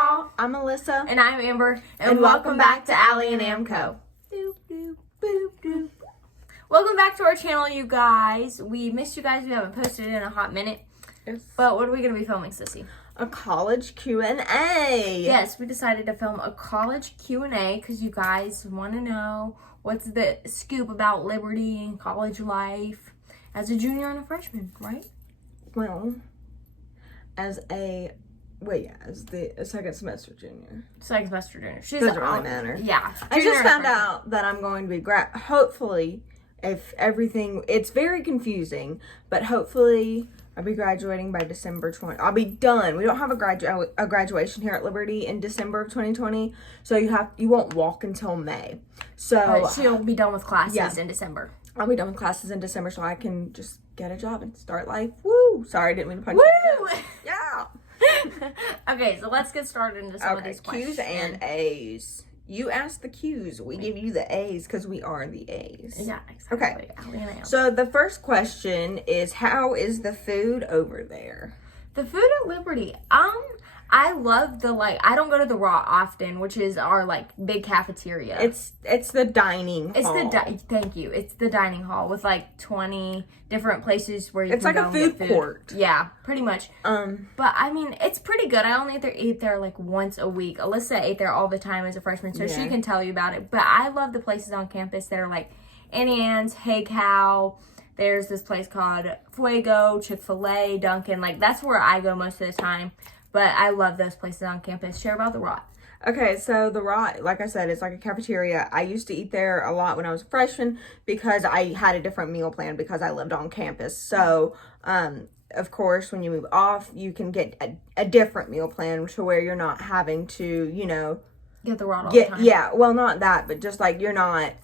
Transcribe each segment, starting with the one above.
y'all. I'm Alyssa. And I'm Amber. And welcome back to Allie and Amco. Doop, doop, boop, doop. Welcome back to our channel, you guys. We missed you guys. We haven't posted in a hot minute. Yes. But what are we going to be filming, Sissy? A college Q&A. Yes, we decided to film a college Q&A because you guys want to know what's the scoop about Liberty and college life as a junior and a freshman, right? Well, as the second semester junior. Second semester junior. She's Doesn't really matter. Yeah. I just found out that I'm going to be hopefully, if everything, it's very confusing, but hopefully I'll be graduating by December 20. I'll be done. We don't have a graduation here at Liberty in December of 2020, so you won't walk until May. So she'll be done with classes in December. I'll be done with classes in December, so I can just get a job and start life. Woo! Sorry, I didn't mean to punch you. Yeah. Okay, so let's get started into some of these questions. Q's and A's. You ask the Q's. We give you the A's because we are the A's. Yeah, exactly. Okay. So the first question is, how is the food over there? The food at Liberty, I love I don't go to the Raw often, which is our big cafeteria. It's the dining hall. Thank you. It's the dining hall with 20 different places where you can go. It's like a food court. Yeah, pretty much. But I mean, it's pretty good. I only eat there once a week. Alyssa ate there all the time as a freshman, so she can tell you about it. But I love the places on campus that are like Annie Ann's, Hey Cow. There's this place called Fuego, Chick-fil-A, Dunkin'. That's where I go most of the time. But I love those places on campus. Share about the Rot. Okay, so the Rot, like I said, it's like a cafeteria. I used to eat there a lot when I was a freshman because I had a different meal plan because I lived on campus. So, of course, when you move off, you can get a different meal plan to where you're not having to, get the Rot all the time. Yeah, well, not that, but just you're not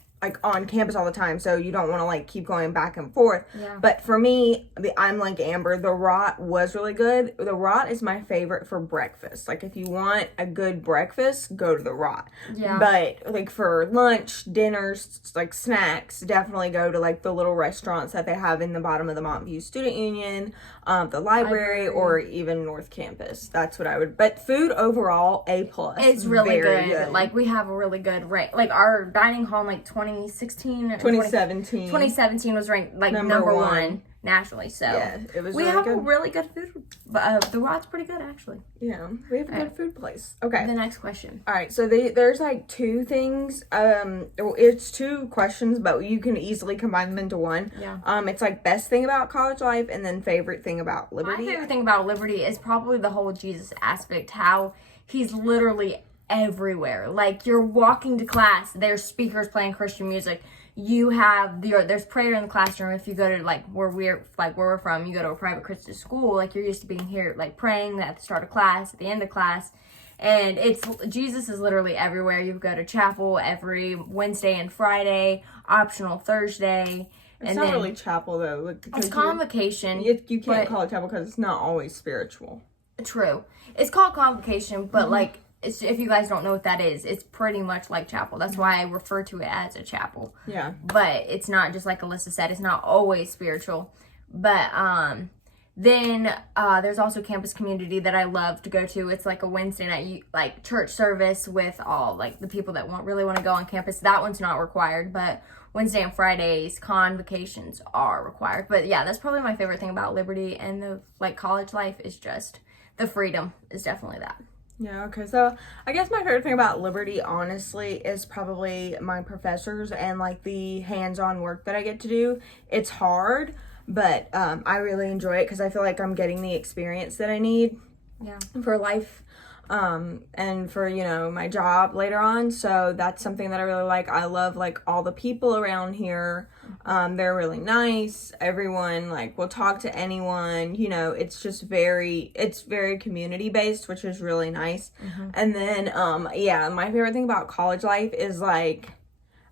on campus all the time, so you don't want to keep going back and forth. Yeah. But for me, I'm like Amber, the Rot was really good. The Rot is my favorite for breakfast. If you want a good breakfast, go to the Rot. Yeah. But for lunch, dinners, snacks, definitely go to the little restaurants that they have in the bottom of the Montview Student Union, the library, or even North Campus. That's what I would. But food overall, A+. It's really very good. We have a really good rate. Our dining hall in 2016 or 2017. 2017 was ranked number one nationally. So yeah, it was. We really have good. a really good food. The Rot's pretty good actually. Yeah, we have a good food place. Okay. The next question. All right, so there's two things. It's two questions, but you can easily combine them into one. Yeah. It's best thing about college life, and then favorite thing about Liberty. My favorite thing about Liberty is probably the whole Jesus aspect. How he's literally everywhere. You're walking to class, there's speakers playing Christian music. You have there's prayer in the classroom. If you go to where we're from, you go to a private Christian school, you're used to being here praying at the start of class, at the end of class. And Jesus is literally everywhere. You go to chapel every Wednesday and Friday, optional Thursday. It's not really chapel though. It's convocation. You can't call it chapel because it's not always spiritual. True. It's called convocation, but if you guys don't know what that is, it's pretty much like chapel. That's why I refer to it as a chapel. Yeah. But it's not, just like Alyssa said, it's not always spiritual. But then there's also campus community that I love to go to. It's a Wednesday night church service with all the people that really want to go on campus. That one's not required, but Wednesday and Fridays convocations are required. But yeah, that's probably my favorite thing about Liberty and the college life is just the freedom is definitely that. Yeah, okay, so I guess my favorite thing about Liberty, honestly, is probably my professors and, the hands-on work that I get to do. It's hard, but I really enjoy it because I feel like I'm getting the experience that I need for life and for, my job later on. So that's something that I really like. I love, all the people around here. They're really nice. Everyone will talk to anyone, it's just very community based, which is really nice. And then, my favorite thing about college life is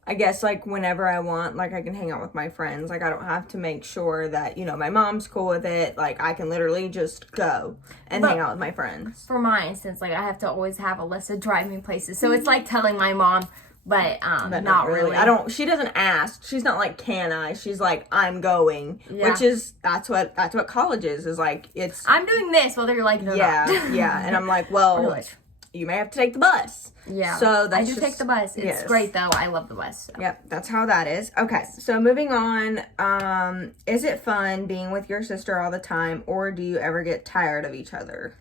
I guess whenever I want, I can hang out with my friends. I don't have to make sure that, my mom's cool with it. I can literally just go and hang out with my friends. For my instance, I have to always have Alyssa drive me places. So it's telling my mom, but not really. She doesn't ask. She's not can I? She's I'm going. Yeah. Which is, that's what college is it's. I'm doing this, whether you're no. Yeah, yeah. And I'm well, you may have to take the bus. Yeah. So that's I do take the bus. It's great though. I love the bus. So. Yep, that's how that is. Okay, so moving on. Is it fun being with your sister all the time, or do you ever get tired of each other?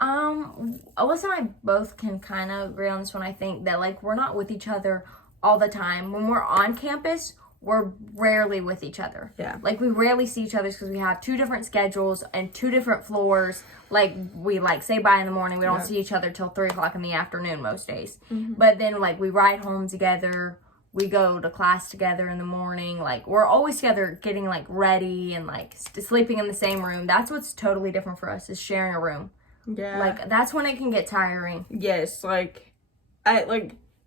Alyssa and I both can kind of agree on this one. I think that like we're not with each other all the time. When we're on campus, we're rarely with each other. Yeah. Like we rarely see each other because we have 2 different schedules and 2 different floors. Like we like say bye in the morning. We don't see each other till 3:00 in the afternoon most days. Mm-hmm. But then like we ride home together. We go to class together in the morning. Like we're always together, getting like ready and like sleeping in the same room. That's what's totally different for us, is sharing a room. Yeah. Like that's when it can get tiring. Yes,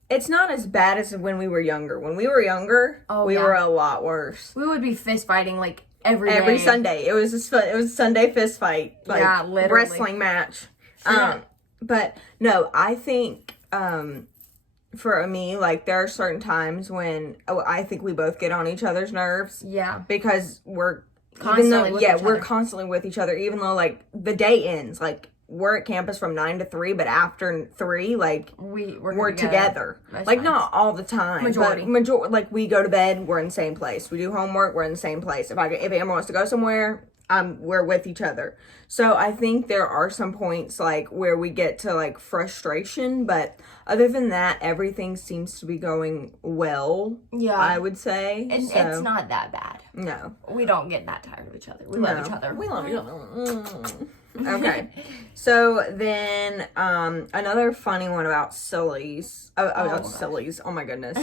it's not as bad as when we were younger. When we were younger, we were a lot worse. We would be fist fighting like every day. Every Sunday. It was a Sunday fist fight. Like, yeah, literally. Wrestling match. Sure. But no, I think for me, like there are certain times when I think we both get on each other's nerves. Yeah. Because we're constantly with each other. we're constantly with each other, even though like the day ends. Like we're at campus from 9 to 3, but after 3, like we're together. Like not all the time, majority. But like we go to bed, we're in the same place. We do homework, we're in the same place. If Amber wants to go somewhere, we're with each other. So I think there are some points like where we get to like frustration, but other than that, everything seems to be going well. Yeah, I would say. And it's not that bad. No, we don't get that tired of each other. We love each other. We love each other. Okay, so then another funny one about sillies. Sillies. Oh my goodness.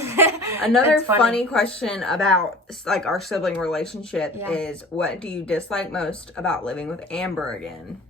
Another funny question about like our sibling relationship is, what do you dislike most about living with Amber again?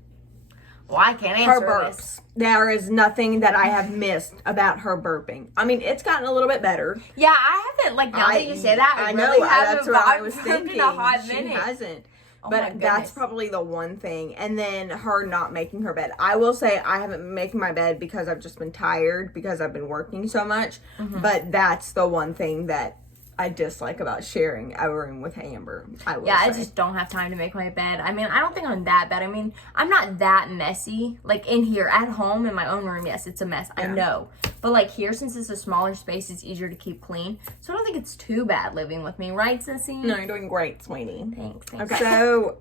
Well, I can't answer her burps. This. There is nothing that I have missed about her burping. I mean, it's gotten a little bit better. Yeah, I haven't, like, now that you say that, I really know, that's what I was thinking. In a hot minute. She hasn't. But that's probably the one thing. And then her not making her bed. I will say I haven't been making my bed because I've just been tired because I've been working so much. Mm-hmm. But that's the one thing that I dislike about sharing a room with Amber. I just don't have time to make my bed. I mean, I don't think I'm that bad. I mean, I'm not that messy. Like in here, at home, in my own room, yes, it's a mess. Yeah. I know. But like here, since it's a smaller space, it's easier to keep clean. So I don't think it's too bad living with me, right, Sissy? No, you're doing great, sweetie. Thanks. Okay. So,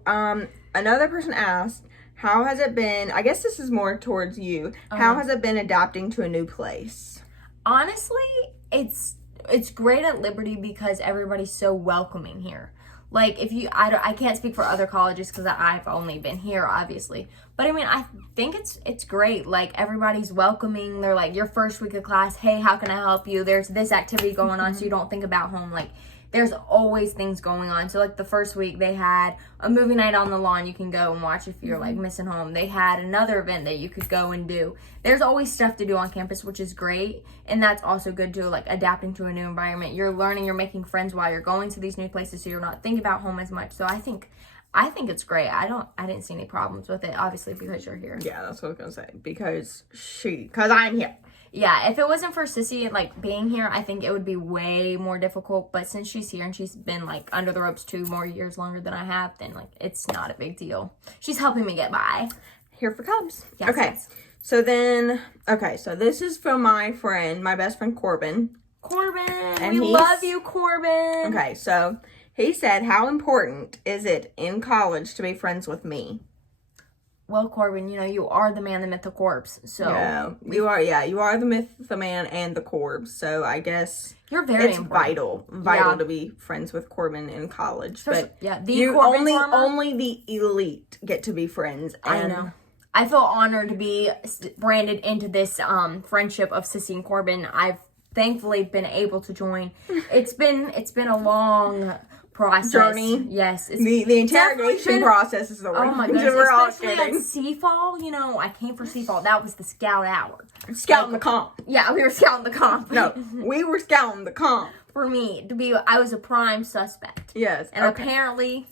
another person asked, how has it been, I guess this is more towards you, how has it been adapting to a new place? Honestly, it's great at Liberty because everybody's so welcoming here. Like, I can't speak for other colleges because I've only been here, obviously. But, I mean, I think it's great. Like, everybody's welcoming. They're like, your first week of class, hey, how can I help you? There's this activity going on, so you don't think about home. Like, there's always things going on. So, like, the first week, they had a movie night on the lawn you can go and watch if you're, like, missing home. They had another event that you could go and do. There's always stuff to do on campus, which is great. And that's also good, too, like, adapting to a new environment. You're learning, you're making friends while you're going to these new places, so you're not thinking about home as much. So, I think it's great. I didn't see any problems with it, obviously, because you're here. Yeah, that's what I was going to say. Because I'm here. Yeah, if it wasn't for Sissy, like, being here, I think it would be way more difficult. But since she's here and she's been, like, under the ropes 2 more years longer than I have, then, like, it's not a big deal. She's helping me get by. Here for Cubs. Yes, okay. Yes. So then, so this is from my best friend, Corbin. And we love you, Corbin. Okay, so he said, how important is it in college to be friends with me? Well, Corbin, you are the man, the myth, the corpse. So yeah, you are the myth, the man, and the corpse. So I guess you're very important. vital to be friends with Corbin in college. But only the elite get to be friends. And I know. I feel honored to be branded into this friendship of Sissy and Corbin. I've thankfully been able to join. It's been a long process. Journey. Yes. The interrogation process is the word. Oh my goodness. Especially at CFAL, I came for CFAL. That was the scout hour. Scouting the comp. Yeah, we were scouting the comp. No, we were scouting the comp. For me, I was a prime suspect. Yes. And apparently,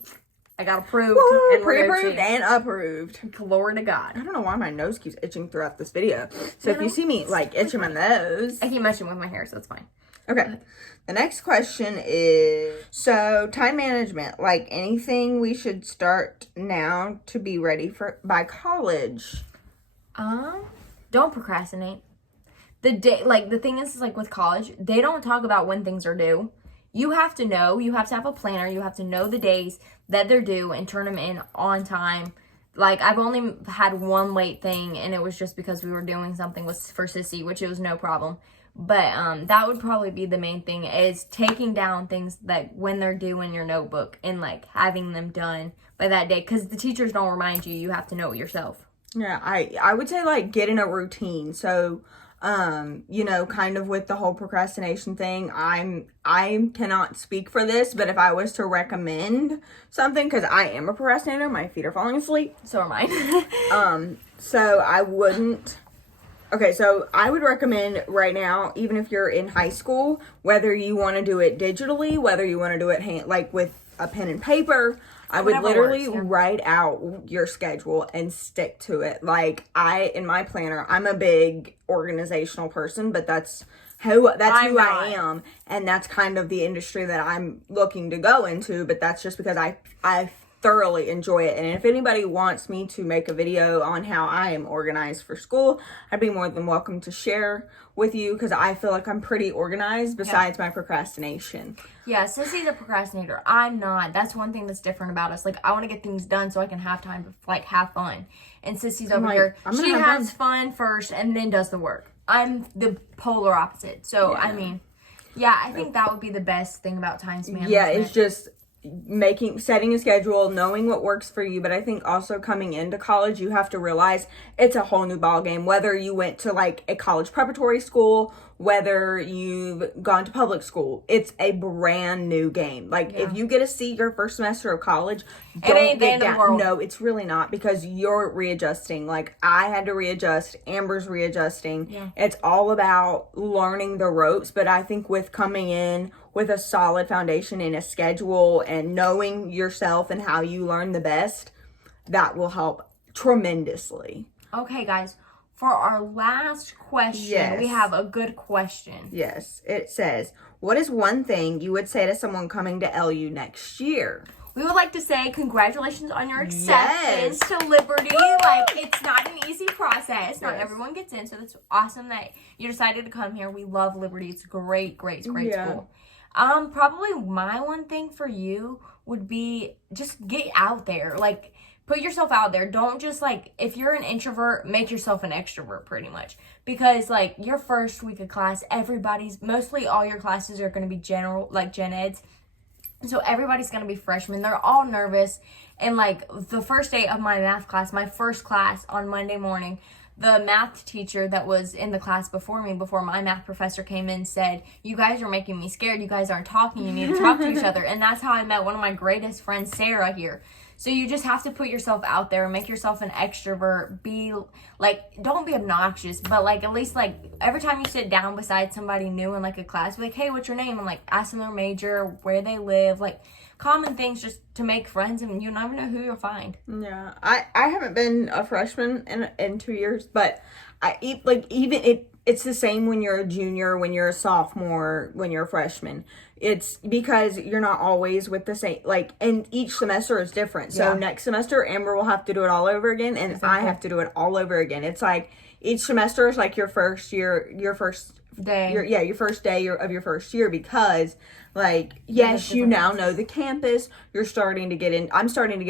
I got approved. And pre-approved and approved. Glory to God. I don't know why my nose keeps itching throughout this video. So if you see me, like, itching my nose. I keep messing with my hair, so it's fine. Okay. The next question is, so time management, like anything we should start now to be ready by college? don't procrastinate. The thing is like with college, they don't talk about when things are due. You have to know, you have to have a planner, you have to know the days that they're due and turn them in on time. Like, I've only had one late thing, and it was just because we were doing something for Sissy, which it was no problem. But that would probably be the main thing, is taking down things that when they're due in your notebook and, like, having them done by that day. Because the teachers don't remind you. You have to know it yourself. Yeah, I would say, like, get in a routine. So, you know, kind of with the whole procrastination thing, I cannot speak for this, but if I was to recommend something, because I am a procrastinator, my feet are falling asleep. So are mine. So I wouldn't. Okay, so I would recommend right now, even if you're in high school, whether you want to do it digitally, whether you want to do it like with a pen and paper, I would literally write out your schedule and stick to it. Like, in my planner, I'm a big organizational person, but that's who I am, and that's kind of the industry that I'm looking to go into, but that's just because I thoroughly enjoy it. And if anybody wants me to make a video on how I am organized for school, I'd be more than welcome to share with you, because I feel like I'm pretty organized besides my procrastination. Yeah, Sissy's a procrastinator. I'm not. That's one thing that's different about us. Like, I want to get things done so I can have time to, like, have fun. And Sissy's over here. She has fun first and then does the work. I'm the polar opposite. So, I mean, I think that would be the best thing about time management. Yeah, it's just setting a schedule, knowing what works for you. But I think also coming into college, you have to realize it's a whole new ball game. Whether you went to like a college preparatory school, whether you've gone to public school, it's a brand new game. Like, if you get a C your first semester of college, don't get down. No, it's really not, because you're readjusting. Like, I had to readjust, Amber's readjusting. It's all about learning the ropes. But I think with coming in with a solid foundation and a schedule and knowing yourself and how you learn the best, that will help tremendously. Okay, guys. For our last question, we have a good question. Yes. It says, what is one thing you would say to someone coming to LU next year? We would like to say congratulations on your acceptance to Liberty. Woo! Like, it's not an easy process. Not everyone gets in, so that's awesome that you decided to come here. We love Liberty. It's great school. Probably my one thing for you would be just get out there. Like, put yourself out there. Don't just, like, if you're an introvert, make yourself an extrovert, pretty much. Because, like, your first week of class, mostly all your classes are going to be general, like, gen eds. So everybody's going to be freshmen. They're all nervous. And, like, the first day of my math class, my first class on Monday morning, the math teacher that was in the class before me, before my math professor came in, said, you guys are making me scared. You guys aren't talking. You need to talk to each other. And that's how I met one of my greatest friends, Sarah, here. So you just have to put yourself out there and make yourself an extrovert. Don't be obnoxious, but, like, at least, like, every time you sit down beside somebody new in, like, a class, be like, hey, what's your name? And, like, ask them their major, where they live, like, common things just to make friends, and you never know who you'll find. Yeah, I haven't been a freshman in 2 years, but it's the same when you're a junior, when you're a sophomore, when you're a freshman. It's because you're not always with the same, like, and each semester is different. So next semester, Amber will have to do it all over again, and I have to do it all over again. It's like each semester is like your first year, your first day of your first year, because, like, yes, you now know the campus. I'm starting to get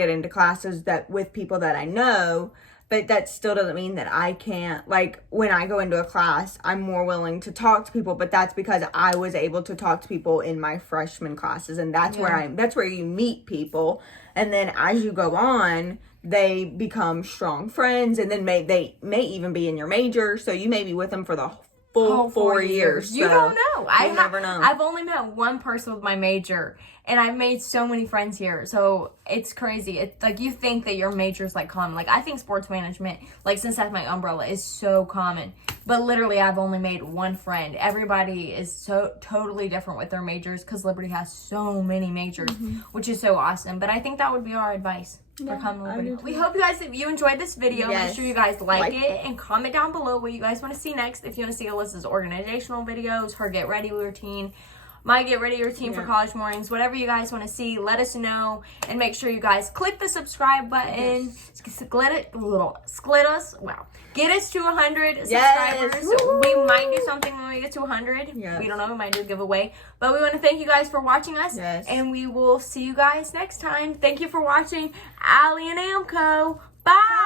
into classes with people that I know. But that still doesn't mean that I can't, like, when I go into a class, I'm more willing to talk to people, but that's because I was able to talk to people in my freshman classes, and that's where you meet people, and then as you go on, they become strong friends, and then they may even be in your major, so you may be with them for the full 4 years. You don't know. I never know. I've only met one person with my major, and I've made so many friends here. So it's crazy. It's like, you think that your major is, like, common. Like, I think sports management, like, since that's my umbrella, is so common. But literally, I've only made one friend. Everybody is so totally different with their majors, because Liberty has so many majors, which is so awesome. But I think that would be our advice. For coming to Liberty. We hope if you enjoyed this video, make sure you guys like it and comment down below what you guys want to see next. If you want to see Alyssa's organizational videos, her get ready routine, my get ready routine for college mornings, whatever you guys want to see, let us know. And make sure you guys click the subscribe button. Get us to 100 subscribers. We might do something when we get to 100. We don't know. We might do a giveaway. But we want to thank you guys for watching us. And we will see you guys next time. Thank you for watching Allie and Amco. Bye.